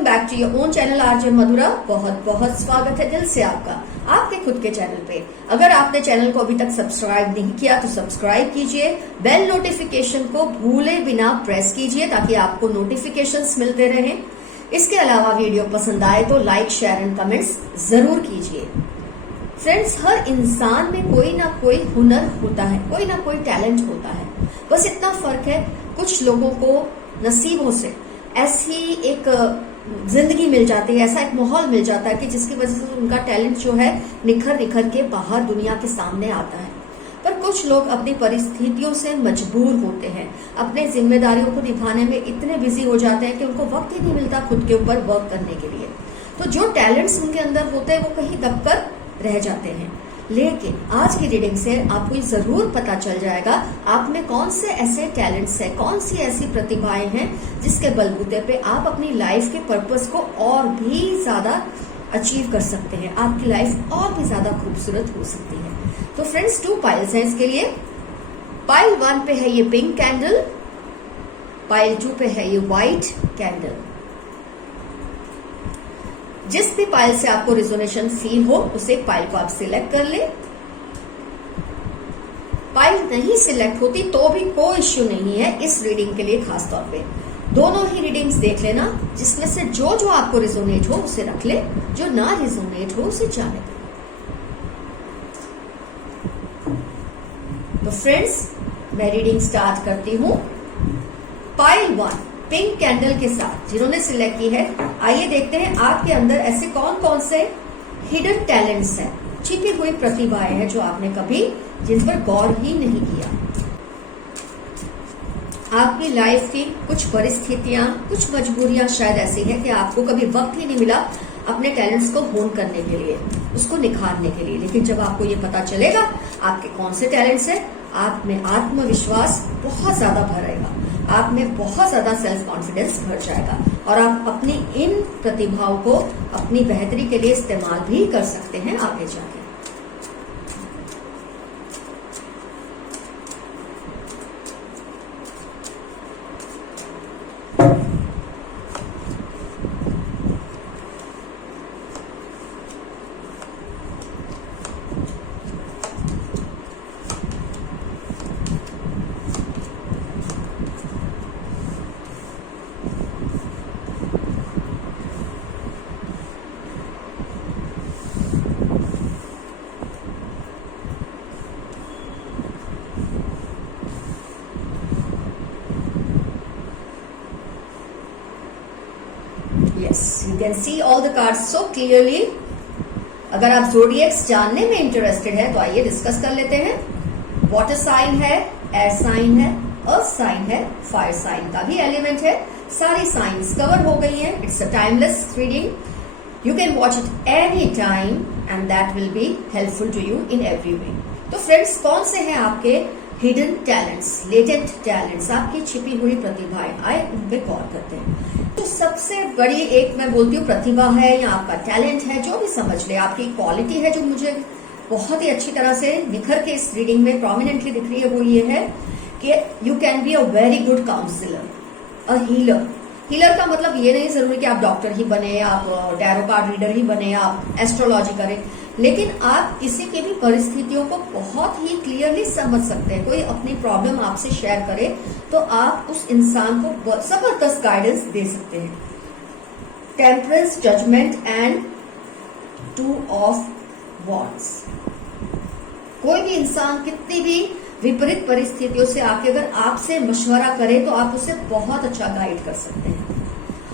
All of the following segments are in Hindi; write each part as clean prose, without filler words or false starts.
Welcome back to your own channel RJ Madhura. बहुत बहुत स्वागत है दिल से आपका आपके खुद के चैनल पे। अगर आपने चैनल को अभी तक सब्सक्राइब नहीं किया तो सब्सक्राइब कीजिए, बेल नोटिफिकेशन को भूले बिना प्रेस कीजिए ताकि आपको नोटिफिकेशंस मिलते रहें। इसके अलावा वीडियो पसंद आए तो लाइक, शेयर एंड कमेंट्स जरूर कीजिए। फ्रेंड्स, हर इंसान में कोई ना कोई हुनर होता है, कोई ना कोई टैलेंट होता है। बस इतना फर्क है, कुछ लोगों को नसीबों से ऐसी एक जिंदगी मिल जाती है, ऐसा एक माहौल मिल जाता है कि जिसकी वजह से उनका टैलेंट जो है निखर निखर के बाहर दुनिया के सामने आता है। पर कुछ लोग अपनी परिस्थितियों से मजबूर होते हैं, अपने जिम्मेदारियों को निभाने में इतने बिजी हो जाते हैं कि उनको वक्त ही नहीं मिलता खुद के ऊपर वर्क करने के लिए। तो जो टैलेंट्स उनके अंदर होते हैं वो कहीं दबकर रह जाते हैं। लेकिन आज की रीडिंग से आपको ये जरूर पता चल जाएगा आप में कौन से ऐसे टैलेंट्स हैं, कौन सी ऐसी प्रतिभाएं हैं जिसके बलबूते पे आप अपनी लाइफ के पर्पस को और भी ज्यादा अचीव कर सकते हैं। आपकी लाइफ और भी ज्यादा खूबसूरत हो सकती है। तो फ्रेंड्स, 2 पाइल्स हैं इसके लिए। पाइल 1 पे है ये पिंक कैंडल, पाइल 2 पे है ये व्हाइट कैंडल। जिस भी पाइल से आपको रिजोनेशन फील हो उसे पाइल को आप सिलेक्ट कर ले। पाइल नहीं सिलेक्ट होती तो भी कोई इश्यू नहीं है इस रीडिंग के लिए। खास तौर पे दोनों ही रीडिंग्स देख लेना, जिसमें से जो जो आपको रिजोनेट हो उसे रख ले, जो ना रिजोनेट हो उसे जाने दे। तो फ्रेंड्स, मैं रीडिंग स्टार्ट करती हूं। पाइल 1 पिंक कैंडल के साथ जिन्होंने सिलेक्ट की है, आइए देखते हैं आपके अंदर ऐसे कौन कौन से हिडन टैलेंट्स हैं, छिपी हुई प्रतिभाएं हैं जो आपने कभी जिन पर गौर ही नहीं किया। आपकी लाइफ की कुछ परिस्थितियां, कुछ मजबूरियां शायद ऐसी है कि आपको कभी वक्त ही नहीं मिला अपने टैलेंट्स को होन करने के लिए, उसको निखारने के लिए। लेकिन जब आपको ये पता चलेगा आपके कौन से टैलेंट्स हैं, आप में आत्मविश्वास बहुत ज्यादा भरेगा, आप में बहुत ज्यादा सेल्फ कॉन्फिडेंस भर जाएगा और आप अपनी इन प्रतिभाओं को अपनी बेहतरी के लिए इस्तेमाल भी कर सकते हैं आगे जाके। Yes, you can see all the cards so clearly. अगर आप ज़ोडिएक्स जानने में इंटरेस्टेड है तो आइए डिस्कस कर लेते हैं। वाटर साइन है, एयर साइन है, अर्थ साइन है, फायर साइन का भी एलिमेंट है। सारी साइंस कवर हो गई हैं। It's a timeless reading, you can watch it any time and that will be helpful to you in every way. तो फ्रेंड्स, कौन से हैं आपके हिडन टैलेंट्स, लेटेंट टैलेंट्स, आपकी छिपी हुई प्रतिभाएं, आए उन पे गौर करते हैं। तो सबसे बड़ी एक मैं बोलती हूँ प्रतिभा है या आपका टैलेंट है, जो भी समझ ले, आपकी क्वालिटी है जो मुझे बहुत ही अच्छी तरह से निखर के इस रीडिंग में प्रोमिनेंटली दिख रही है, वो ये है कि you can be a very good counsellor, a healer. Healer का मतलब ये नहीं जरूरी कि आप डॉक्टर ही बने, आप टैरो कार्ड रीडर ही बने, आप एस्ट्रोलॉजी करें, लेकिन आप किसी की भी परिस्थितियों को बहुत ही क्लियरली समझ सकते हैं। कोई अपनी प्रॉब्लम आपसे शेयर करे तो आप उस इंसान को जबरदस्त गाइडेंस दे सकते हैं। Temperance, judgement and 2 of wands. कोई भी इंसान कितनी भी विपरीत परिस्थितियों से आके अगर आपसे मशवरा करे तो आप उसे बहुत अच्छा गाइड कर सकते हैं।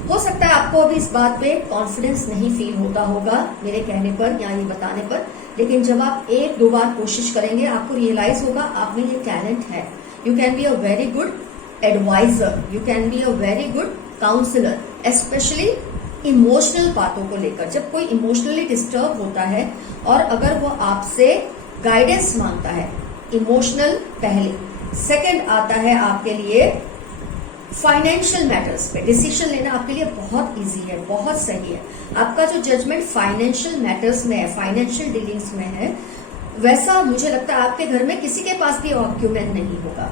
हो सकता है आपको अभी इस बात पे कॉन्फिडेंस नहीं फील होता होगा मेरे कहने पर या ये बताने पर, लेकिन जब आप 1-2 बार कोशिश करेंगे आपको रियलाइज होगा आप में ये टैलेंट है। You can be a very good advisor, you can be a very good counsellor, especially emotional बातों को लेकर। जब कोई इमोशनली डिस्टर्ब होता है और अगर वो आपसे गाइडेंस मांगता है, इमोशनल पहले, सेकंड आता है आपके लिए फाइनेंशियल मैटर्स पे डिसीजन लेना आपके लिए बहुत इजी है, बहुत सही है। आपका जो जजमेंट फाइनेंशियल मैटर्स में है, फाइनेंशियल डीलिंग्स में है, वैसा मुझे लगता है आपके घर में किसी के पास भी ऑक्यूमेंट नहीं होगा।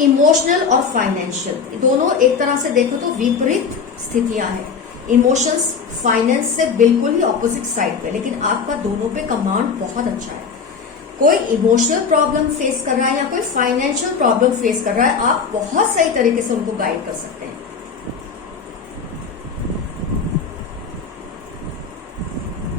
इमोशनल और फाइनेंशियल दोनों एक तरह से देखो तो विपरीत स्थितियां हैं। इमोशंस फाइनेंस से बिल्कुल ही ऑपोजिट साइड पे, लेकिन आपका दोनों पे कमांड बहुत अच्छा है। कोई इमोशनल प्रॉब्लम फेस कर रहा है या कोई फाइनेंशियल प्रॉब्लम फेस कर रहा है, आप बहुत सही तरीके से उनको गाइड कर सकते हैं।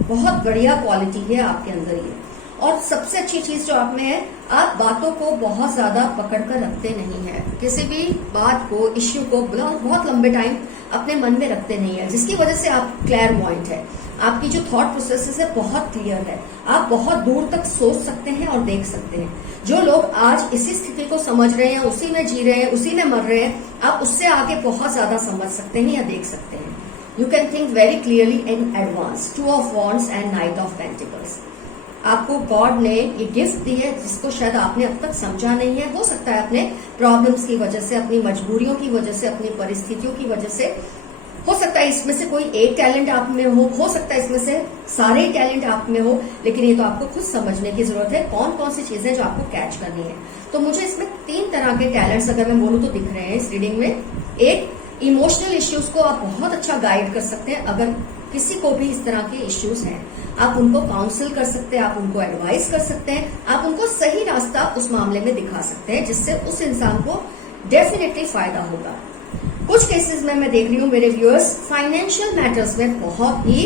बहुत बढ़िया क्वालिटी है आपके अंदर ये। और सबसे अच्छी चीज जो आप में है, आप बातों को बहुत ज्यादा पकड़ कर रखते नहीं है। किसी भी बात को, इश्यू को बहुत लंबे टाइम अपने मन में रखते नहीं है, जिसकी वजह से आप क्लैरवॉयंट है। आपकी जो थॉट प्रोसेसेस है बहुत क्लियर है। आप बहुत दूर तक सोच सकते हैं और देख सकते हैं। जो लोग आज इसी स्थिति को समझ रहे हैं, उसी में जी रहे हैं, उसी में मर रहे हैं, आप उससे आगे बहुत ज्यादा समझ सकते हैं या देख सकते हैं। You can think very clearly in advance. 2 of wands and night of pentacles. आपको गॉड ने ये गिफ्ट दी है जिसको शायद आपने अब तक समझा नहीं है। हो सकता है अपने प्रॉब्लम्स की वजह से, अपनी मजबूरियों की वजह से, अपनी परिस्थितियों की वजह से। हो सकता है इसमें से कोई एक टैलेंट आप में हो सकता है इसमें से सारे टैलेंट आप में हो, लेकिन ये तो आपको खुद समझने की जरूरत है कौन कौन सी चीजें जो आपको कैच करनी है। तो मुझे इसमें 3 तरह के टैलेंट्स अगर मैं बोलूं तो दिख रहे हैं इस रीडिंग में। एक, इमोशनल इश्यूज को आप बहुत अच्छा गाइड कर सकते हैं। अगर किसी को भी इस तरह के इश्यूज हैं, आप उनको काउंसिल कर सकते हैं, आप उनको एडवाइस कर सकते हैं, आप उनको सही रास्ता उस मामले में दिखा सकते हैं, जिससे उस इंसान को डेफिनेटली फायदा होगा। कुछ केसेस में मैं देख रही हूँ मेरे व्यूअर्स फाइनेंशियल मैटर्स में बहुत ही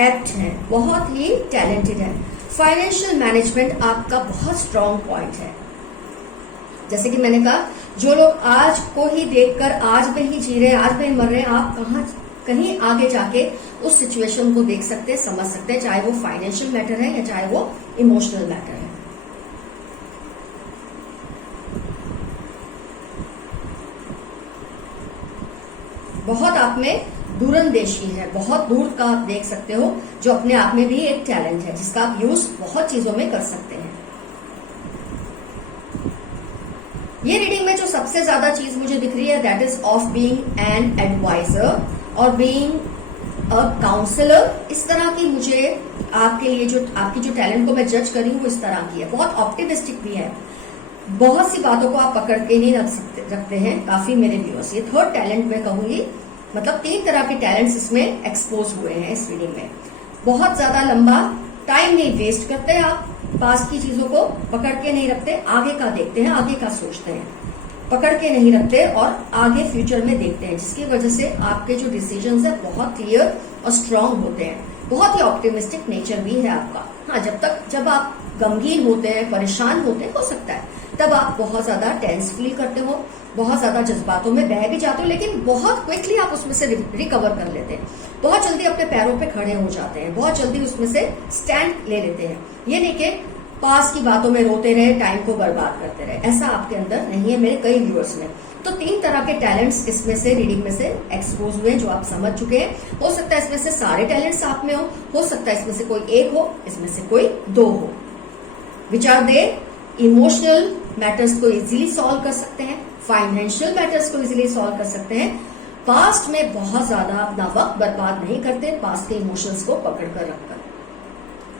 एप्ट हैं, बहुत ही टैलेंटेड है। फाइनेंशियल मैनेजमेंट आपका बहुत स्ट्रांग पॉइंट है। जैसे कि मैंने कहा, जो लोग आज को ही देखकर आज में ही जी रहे हैं, आज में ही मर रहे हैं, आप कहीं आगे जाके उस सिचुएशन को देख सकते हैं, समझ सकते हैं, चाहे वो फाइनेंशियल मैटर है या चाहे वो इमोशनल मैटर है। बहुत आप में दूरंदेशी है, बहुत दूर का आप देख सकते हो, जो अपने आप में भी एक टैलेंट है जिसका आप यूज बहुत चीजों में कर सकते हैं। ये रीडिंग में जो सबसे ज्यादा चीज मुझे दिख रही है, that is of being an advisor और बीइंग अ काउंसलर। इस तरह की मुझे आपके लिए जो आपकी जो टैलेंट को मैं जज करी हूँ, इस तरह की है। बहुत ऑप्टिमिस्टिक भी है। बहुत सी बातों को आप पकड़ के नहीं रखते हैं काफी मेरे व्यूअर्स। ये 3rd टैलेंट में कहूंगी, मतलब 3 तरह के टैलेंट्स इसमें एक्सपोज हुए हैं इस रीडिंग में। बहुत ज्यादा लंबा टाइम नहीं वेस्ट करते आप, पास्ट की चीजों को पकड़ के नहीं रखते, आगे का देखते हैं, आगे का सोचते हैं, पकड़ के नहीं रखते और आगे फ्यूचर में देखते हैं, जिसकी वजह से आपके जो डिसीजंस है बहुत क्लियर और स्ट्रांग होते हैं। बहुत ही ऑप्टिमिस्टिक नेचर भी है आपका। हाँ, जब आप गमगीन होते हैं, परेशान होते हैं, हो सकता है तब आप बहुत ज्यादा टेंस फील करते हो, बहुत ज्यादा जज्बातों में बह भी जाते हो, लेकिन बहुत क्विकली आप उसमें से रिकवर कर लेते हैं। बहुत जल्दी अपने पैरों पे खड़े हो जाते हैं, बहुत जल्दी उसमें से स्टैंड ले लेते हैं। ये नहीं कि पास की बातों में रोते रहे, टाइम को बर्बाद करते रहे, ऐसा आपके अंदर नहीं है मेरे कई व्यूअर्स में। तो 3 तरह के टैलेंट्स इसमें से रीडिंग में से एक्सपोज हुए हैं, जो आप समझ चुके हैं। हो सकता है इसमें से सारे टैलेंट्स आप में हो सकता है इसमें से कोई एक हो, इसमें से कोई 2 हो। विचार दे, इमोशनल मैटर्स को इजीली सॉल्व कर सकते हैं, फाइनेंशियल मैटर्स को इजीली सॉल्व कर सकते हैं, पास्ट में बहुत ज्यादा अपना वक्त बर्बाद नहीं करते, पास्ट के इमोशंस को पकड़ कर रखकर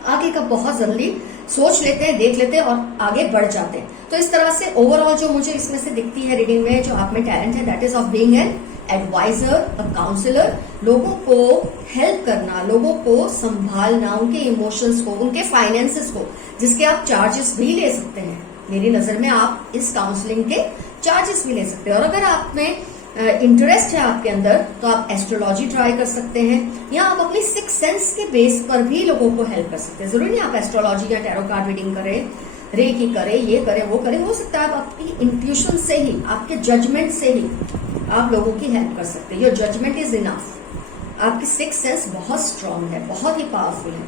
आगे का बहुत जल्दी सोच लेते हैं, देख लेते हैं और आगे बढ़ जाते हैं। तो इस तरह से ओवरऑल जो मुझे इसमें से दिखती है रीडिंग में, जो आप में टैलेंट है, that is of being an advisor, a counsellor. लोगों को हेल्प करना, लोगों को संभालना, उनके इमोशंस को, उनके फाइनेंसेस को, जिसके आप चार्जेस भी ले सकते हैं। मेरी नजर में आप इस काउंसलिंग के चार्जेस भी ले सकते हैं। और अगर आप में इंटरेस्ट है आपके अंदर, तो आप एस्ट्रोलॉजी ट्राई कर सकते हैं, या आप अपनी 6th सेंस के बेस पर भी लोगों को हेल्प कर सकते हैं। जरूरी नहीं आप एस्ट्रोलॉजी या टैरो कार्ड रीडिंग करें, रेकी करें, ये करें, वो करें। हो सकता है आप अपनी इंट्यूशन से ही, आपके जजमेंट से ही आप लोगों की हेल्प कर सकते हैं। Your judgement is enough. आपकी 6th सेंस बहुत स्ट्रांग है, बहुत ही पावरफुल है।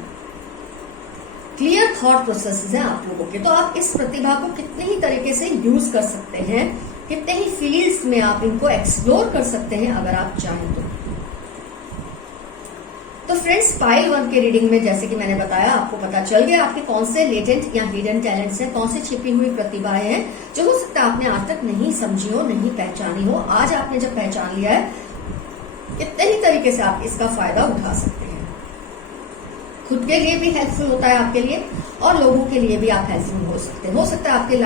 क्लियर थॉट प्रोसेस है आप लोगों के। तो आप इस प्रतिभा को कितने ही तरीके से यूज कर सकते हैं, कितने ही फील्ड्स में आप इनको एक्सप्लोर कर सकते हैं अगर आप चाहें तो फ्रेंड्स, पाइल 1 के रीडिंग में जैसे कि मैंने बताया, आपको पता चल गया आपके कौन से लेटेंट या हिडन टैलेंट्स हैं, कौन से छिपी हुई प्रतिभाएं हैं जो हो सकता है आपने आज तक नहीं समझी हो, नहीं पहचानी हो। आज आपने जब पहचान लिया है, कितने ही तरीके से आप इसका फायदा उठा सकते हैं। खुद के लिए भी हेल्पफुल होता है आपके लिए, और लोगों के लिए भी आप हेल्पफुल हो सकते हैं। हो सकता है आपके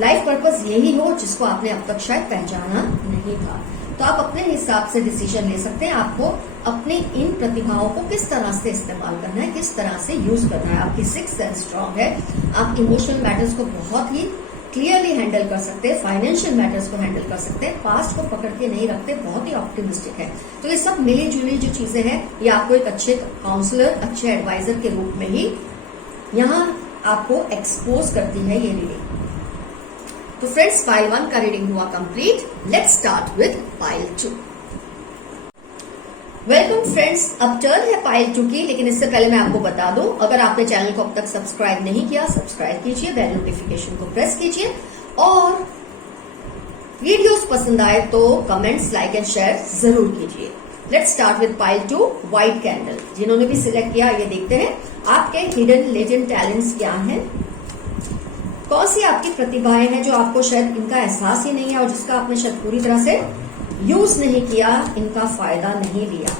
लाइफ पर्पस यही हो जिसको आपने अब तक शायद पहचाना नहीं था। तो आप अपने हिसाब से डिसीजन ले सकते हैं। आपको अपनी इन प्रतिभाओं को किस तरह से इस्तेमाल करना है, किस तरह से यूज करना है। आपकी सिक्स सेंस स्ट्रांग है, आप इमोशनल मैटर्स को बहुत ही क्लियरली हैंडल कर सकते हैं, फाइनेंशियल मैटर्स को हैंडल कर सकते हैं, पास्ट को पकड़ के नहीं रखते, बहुत ही ऑप्टिमिस्टिक है। तो ये सब मिली जुली जो चीजें हैं, ये आपको एक अच्छे काउंसलर, अच्छे एडवाइजर के रूप में ही यहाँ आपको एक्सपोज करती है ये रीडिंग। तो फ्रेंड्स, पाइल 1 का रीडिंग हुआ complete. Let's start with pile 2। Welcome friends, अब टर्न है पाइल 2 की, लेकिन इससे पहले मैं आपको बता दूं, अगर आपने चैनल को अब तक सब्सक्राइब नहीं किया, सब्सक्राइब कीजिए, बेल नोटिफिकेशन को प्रेस कीजिए, और वीडियोस पसंद आए तो कमेंट्स, लाइक एंड शेयर जरूर कीजिए। Let's start with pile 2, white candle. जिन्होंने भी सिलेक्ट किया, ये देखते हैं आपके हिडन लेजेंड टैलेंट्स क्या हैं, कौन सी आपकी प्रतिभाएं हैं जो आपको शायद इनका एहसास ही नहीं है और जिसका आपने शायद पूरी तरह से यूज नहीं किया, इनका फायदा नहीं लिया।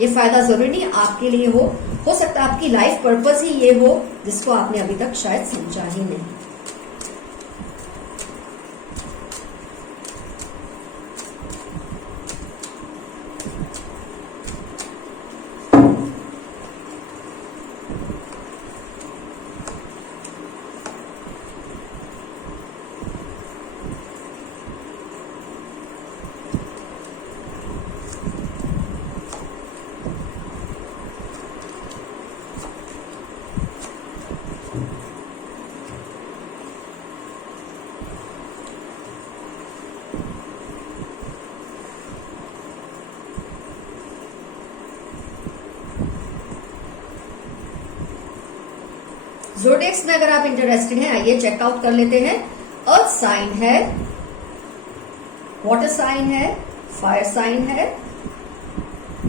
ये फायदा जरूरी नहीं आपके लिए हो सकता है आपकी लाइफ पर्पस ही ये हो जिसको आपने अभी तक शायद समझा ही नहीं। ज़ोडिएक्स में अगर आप इंटरेस्टेड हैं, आइए चेकआउट कर लेते हैं। अर्थ साइन है, वाटर साइन है, फायर साइन है,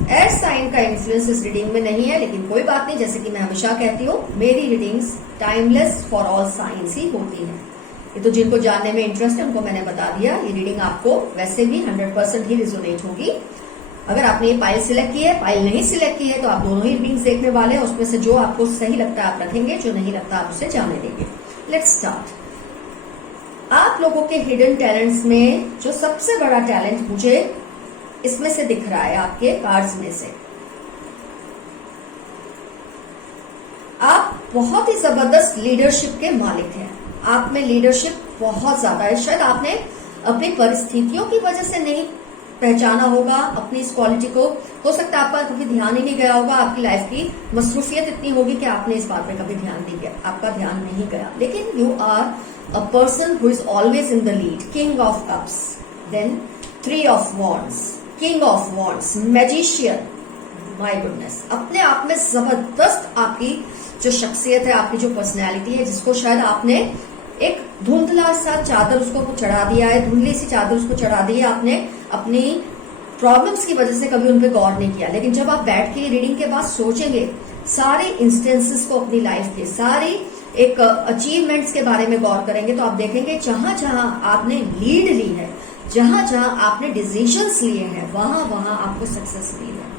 एयर साइन का इन्फ्लुएंस इस रीडिंग में नहीं है, लेकिन कोई बात नहीं। जैसे कि मैं हमेशा कहती हूँ, मेरी readings timeless for all science ही होती है। ये तो जिनको जानने में इंटरेस्ट है उनको मैंने बता दिया। ये रीडिंग आपको वैसे भी 100% ही रिजोनेट होगी। अगर आपने ये पाइल सिलेक्ट की है, पाइल नहीं सिलेक्ट की है, तो आप दोनों ही रीडिंग्स देखने वाले हैं। उसमें से जो आपको सही लगता है आप रखेंगे, जो नहीं लगता आप उसे जाने देंगे। Let's start. आप लोगों के हिडन टैलेंट्स में जो सबसे बड़ा टैलेंट मुझे इसमें से दिख रहा है, आपके कार्ड्स में से, आप बहुत ही जबरदस्त लीडरशिप के मालिक हैं। आप में लीडरशिप बहुत ज्यादा है। शायद आपने अपनी परिस्थितियों की वजह से नहीं पहचाना होगा अपनी इस क्वालिटी को। हो सकता है आपका कभी ध्यान ही नहीं गया होगा, आपकी लाइफ की मसरूफियत इतनी होगी कि आपने इस बात पे कभी ध्यान नहीं दिया, आपका ध्यान नहीं गया। लेकिन you are a person who is always in the lead. King of cups, then 3 of wands, king of wands, magician. My goodness, अपने आप में जबरदस्त आपकी जो शख्सियत है, आपकी जो पर्सनैलिटी है, जिसको शायद आपने एक धुंधला सा चादर उसको चढ़ा दिया है, धुंधली सी चादर उसको चढ़ा दी है। आपने अपनी प्रॉब्लम्स की वजह से कभी उन पे गौर नहीं किया। लेकिन जब आप बैठ के रीडिंग के बाद सोचेंगे सारे इंस्टेंसेस को, अपनी लाइफ के सारी एक अचीवमेंट्स के बारे में गौर करेंगे, तो आप देखेंगे जहां जहां आपने लीड ली है, जहां जहां आपने डिसीजंस लिए हैं, वहां वहां आपको सक्सेस मिली है।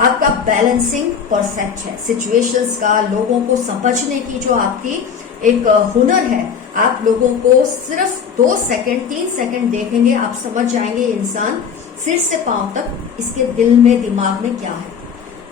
आपका बैलेंसिंग परफेक्ट है। सिचुएशंस का, लोगों को समझने की जो आपकी एक हुनर है, आप लोगों को सिर्फ 2 सेकंड 3 सेकंड देखेंगे, आप समझ जाएंगे इंसान सिर से पांव तक इसके दिल में, दिमाग में क्या है।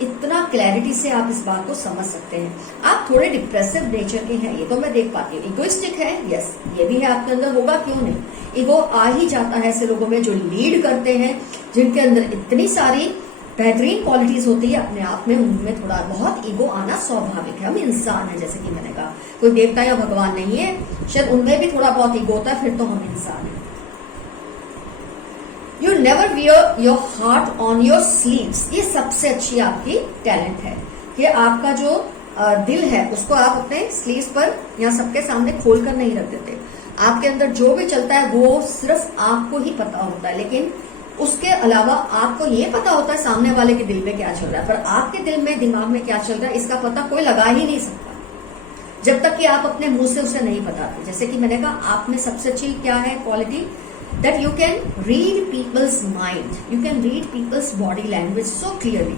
इतना क्लैरिटी से आप इस बात को समझ सकते हैं। आप थोड़े डिप्रेसिव नेचर के हैं, ये तो मैं देख पाती हूँ। इगोइस्टिक है, यस, ये भी है आपके अंदर, होगा क्यों नहीं। ईगो आ ही जाता है ऐसे लोगों में जो लीड करते हैं, जिनके अंदर इतनी सारी बेहतरीन क्वालिटीज होती है अपने आप में, उनमें थोड़ा बहुत ईगो आना स्वाभाविक है। हम इंसान है, जैसे कि मैंने कहा, कोई देवता या भगवान नहीं है। शायद उनमें भी थोड़ा बहुत ईगो होता है, फिर तो हम इंसान हैं। You never wear your heart on your sleeves. ये सबसे अच्छी आपकी टैलेंट है कि आपका जो दिल है उसको आप अपने स्लीव्स पर या सबके सामने खोल कर नहीं रख देते। आपके अंदर जो भी चलता है वो सिर्फ आपको ही पता होता है, लेकिन उसके अलावा आपको ये पता होता है सामने वाले के दिल में क्या चल रहा है, पर आपके दिल में, दिमाग में क्या चल रहा है इसका पता कोई लगा ही नहीं सकता जब तक कि आप अपने मुंह से उसे नहीं बताते। जैसे कि मैंने कहा, आप में सबसे अच्छी क्या है quality, that you can read peoples mind, you can read peoples body language so clearly.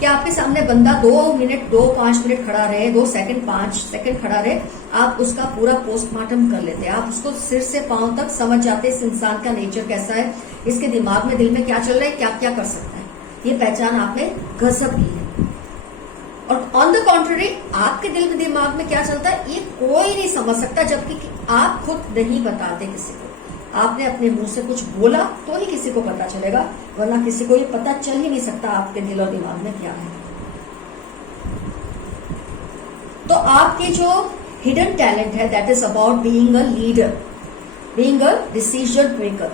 कि आपके सामने बंदा 5 मिनट खड़ा रहे, 2 सेकंड 5 सेकंड खड़ा रहे, आप उसका पूरा पोस्टमार्टम कर लेते हैं। आप उसको सिर से पांव तक समझ जाते हैं इस इंसान का नेचर कैसा है, इसके दिमाग में दिल में क्या चल रहा है, क्या क्या कर सकता है। ये पहचान आपने गजब की है। और ऑन द कॉन्ट्ररी आपके दिल में दिमाग में क्या चलता है ये कोई नहीं समझ सकता, जबकि आप खुद नहीं बताते किसी को। आपने अपने मुंह से कुछ बोला तो ही किसी को पता चलेगा, वरना किसी को ये पता चल ही नहीं सकता आपके दिल और दिमाग में क्या है। तो आपके जो हिडन टैलेंट है that is about being a leader, being a decision maker.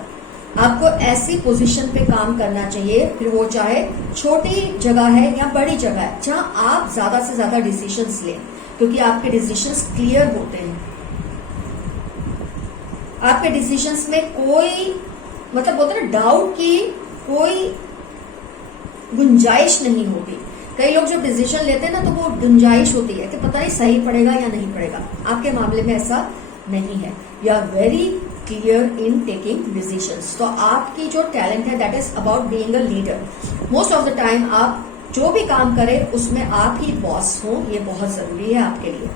आपको ऐसी पोजीशन पे काम करना चाहिए, फिर वो चाहे छोटी जगह है या बड़ी जगह है, जहां आप ज्यादा से ज्यादा डिसीजंस लें, क्योंकि आपके डिसीजंस क्लियर होते हैं। आपके डिसीजंस में कोई मतलब बोलते ना डाउट की कोई गुंजाइश नहीं होती। कई लोग जब डिसीजन लेते हैं ना तो वो गुंजाइश होती है कि पता नहीं सही पड़ेगा या नहीं पड़ेगा। आपके मामले में ऐसा नहीं है, you are very clear in taking decisions. तो आपकी जो टैलेंट है that is about being a leader. Most of the time आप जो भी काम करें उसमें आप ही बॉस हो, ये बहुत जरूरी है आपके लिए।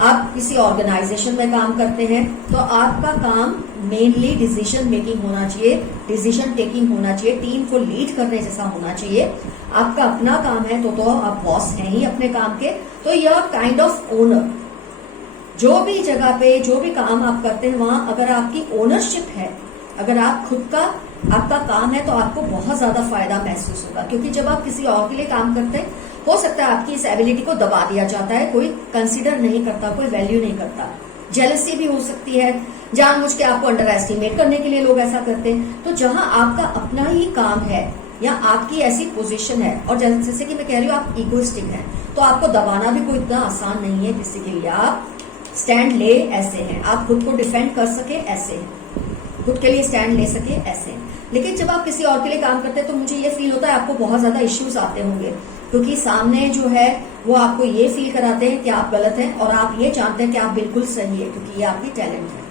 आप किसी ऑर्गेनाइजेशन में काम करते हैं तो आपका काम मेनली डिसीजन मेकिंग होना चाहिए, डिसीजन टेकिंग होना चाहिए, टीम को लीड करने जैसा होना चाहिए। आपका अपना काम है तो आप बॉस हैं ही अपने काम के, तो you are kind of owner. जो भी जगह पे जो भी काम आप करते हैं वहां अगर आपकी ओनरशिप है, अगर आप खुद का आपका काम है तो आपको बहुत ज्यादा फायदा महसूस होगा। क्योंकि जब आप किसी और के लिए काम करते हैं हो सकता है आपकी इस एबिलिटी को दबा दिया जाता है, कोई कंसीडर नहीं करता, कोई वैल्यू नहीं करता। जेलसी भी हो सकती है, जानबूझ के आपको अंडर एस्टिमेट करने के लिए लोग ऐसा करते हैं। तो जहां आपका अपना ही काम है या आपकी ऐसी पोजीशन है, और जैसे कि मैं कह रही हूँ आप इगोइस्टिक हैं, तो आपको दबाना भी कोई इतना आसान नहीं है किसी के लिए। आप स्टैंड ले ऐसे हैं, आप खुद को डिफेंड कर सके ऐसे हैं, खुद के लिए स्टैंड ले सके ऐसे। लेकिन जब आप किसी और के लिए काम करते हैं तो मुझे ये फील होता है आपको बहुत ज्यादा इश्यूज आते होंगे, क्योंकि सामने जो है वो आपको ये फील कराते हैं कि आप गलत हैं और आप ये जानते हैं कि आप बिल्कुल सही है, क्योंकि ये आपकी टैलेंट है।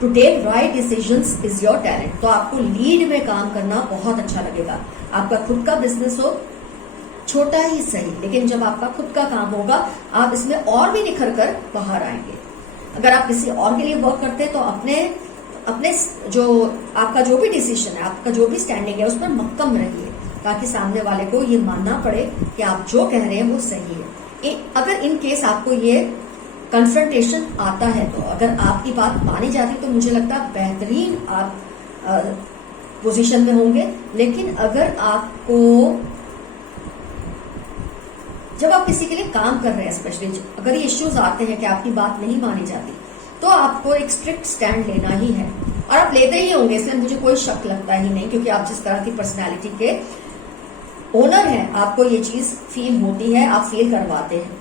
To take right decisions is your talent. तो आपको लीड में काम करना बहुत अच्छा लगेगा। आपका खुद का बिजनेस हो, छोटा ही सही, लेकिन जब आपका खुद का काम होगा आप इसमें और भी निखर कर बाहर आएंगे। अगर आप किसी और के लिए वर्क करते हैं तो अपने जो आपका जो भी डिसीजन है, आपका जो भी स्टैंडिंग है उस पर मक्कम रहिए, ताकि सामने वाले को ये मानना पड़े कि आप जो कह रहे हैं वो सही है। अगर इन केस आपको ये कन्फ्रंटेशन आता है तो अगर आपकी बात मानी जाती तो मुझे लगता है बेहतरीन आप पोजीशन में होंगे। लेकिन अगर आपको जब आप किसी के लिए काम कर रहे हैं, स्पेशली अगर ये इश्यूज आते हैं कि आपकी बात नहीं मानी जाती, तो आपको एक स्ट्रिक्ट स्टैंड लेना ही है, और आप लेते ही होंगे, इसलिए मुझे कोई शक लगता ही नहीं, क्योंकि आप जिस तरह की पर्सनैलिटी के ओनर हैं आपको ये चीज फील होती है, आप फील करवाते हैं।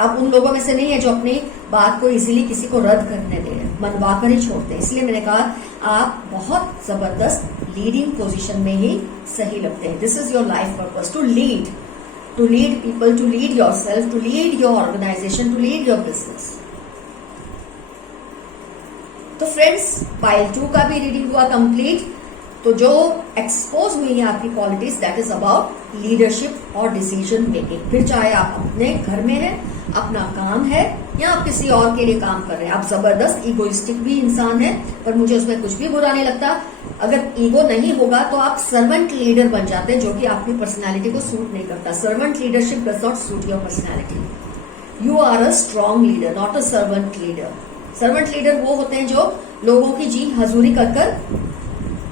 आप उन लोगों में से नहीं है जो अपनी बात को इजीली किसी को रद्द करने दे रहे, मनवा कर ही छोड़ते हैं। इसलिए मैंने कहा आप बहुत जबरदस्त लीडिंग पोजीशन में ही सही लगते हैं। This is your life purpose, to lead people, to lead yourself, to lead your organisation, to lead your business. तो फ्रेंड्स, पाइल 2 का भी रीडिंग हुआ कंप्लीट। तो जो एक्सपोज हुई है आपकी qualities that is about leadership और डिसीजन मेकिंग। फिर चाहे आप अपने घर में हैं, अपना काम है, या आप किसी और के लिए काम कर रहे हैं, आप जबरदस्त इगोइस्टिक भी इंसान हैं, पर मुझे उसमें कुछ भी बुरा नहीं लगता। अगर ईगो नहीं होगा तो आप सर्वेंट लीडर बन जाते हैं, जो कि आपकी पर्सनैलिटी को सूट नहीं करता। Servant leadership does not suit your personality. You are a strong leader, not a servant leader. Servant leader वो होते हैं जो लोगों की जी हजूरी कर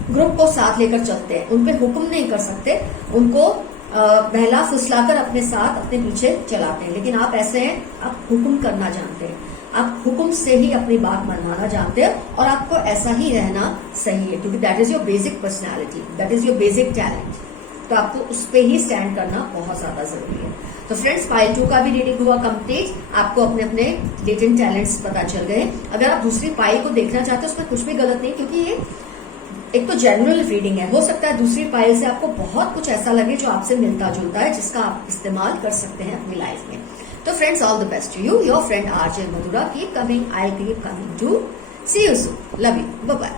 ग्रुप को साथ लेकर चलते हैं, उन पे हुक्म नहीं कर सकते, उनको बहला फुसलाकर अपने साथ अपने पीछे चलाते हैं। लेकिन आप ऐसे हैं, आप हुक्म करना जानते हैं, आप हुक्म से ही अपनी बात मनवाना जानते हैं, और आपको ऐसा ही रहना सही है, क्योंकि that is your basic personality, that is your basic talent. तो आपको उस पर ही स्टैंड करना बहुत ज्यादा जरूरी है। तो फ्रेंड्स, पाइल 2 का भी रीडिंग हुआ कंप्लीट। आपको अपने अपने लेटेंट टैलेंट्स पता चल गए। अगर आप दूसरी पाइल को देखना चाहते हैं उसमें कुछ भी गलत नहीं, क्योंकि ये एक तो जनरल रीडिंग है। हो सकता है दूसरी पाइल से आपको बहुत कुछ ऐसा लगे जो आपसे मिलता जुलता है, जिसका आप इस्तेमाल कर सकते हैं अपनी लाइफ में। तो friends, all the best to you, your friend RJ Madhura. Keep coming, I keep coming to see you soon. Love you, bye bye.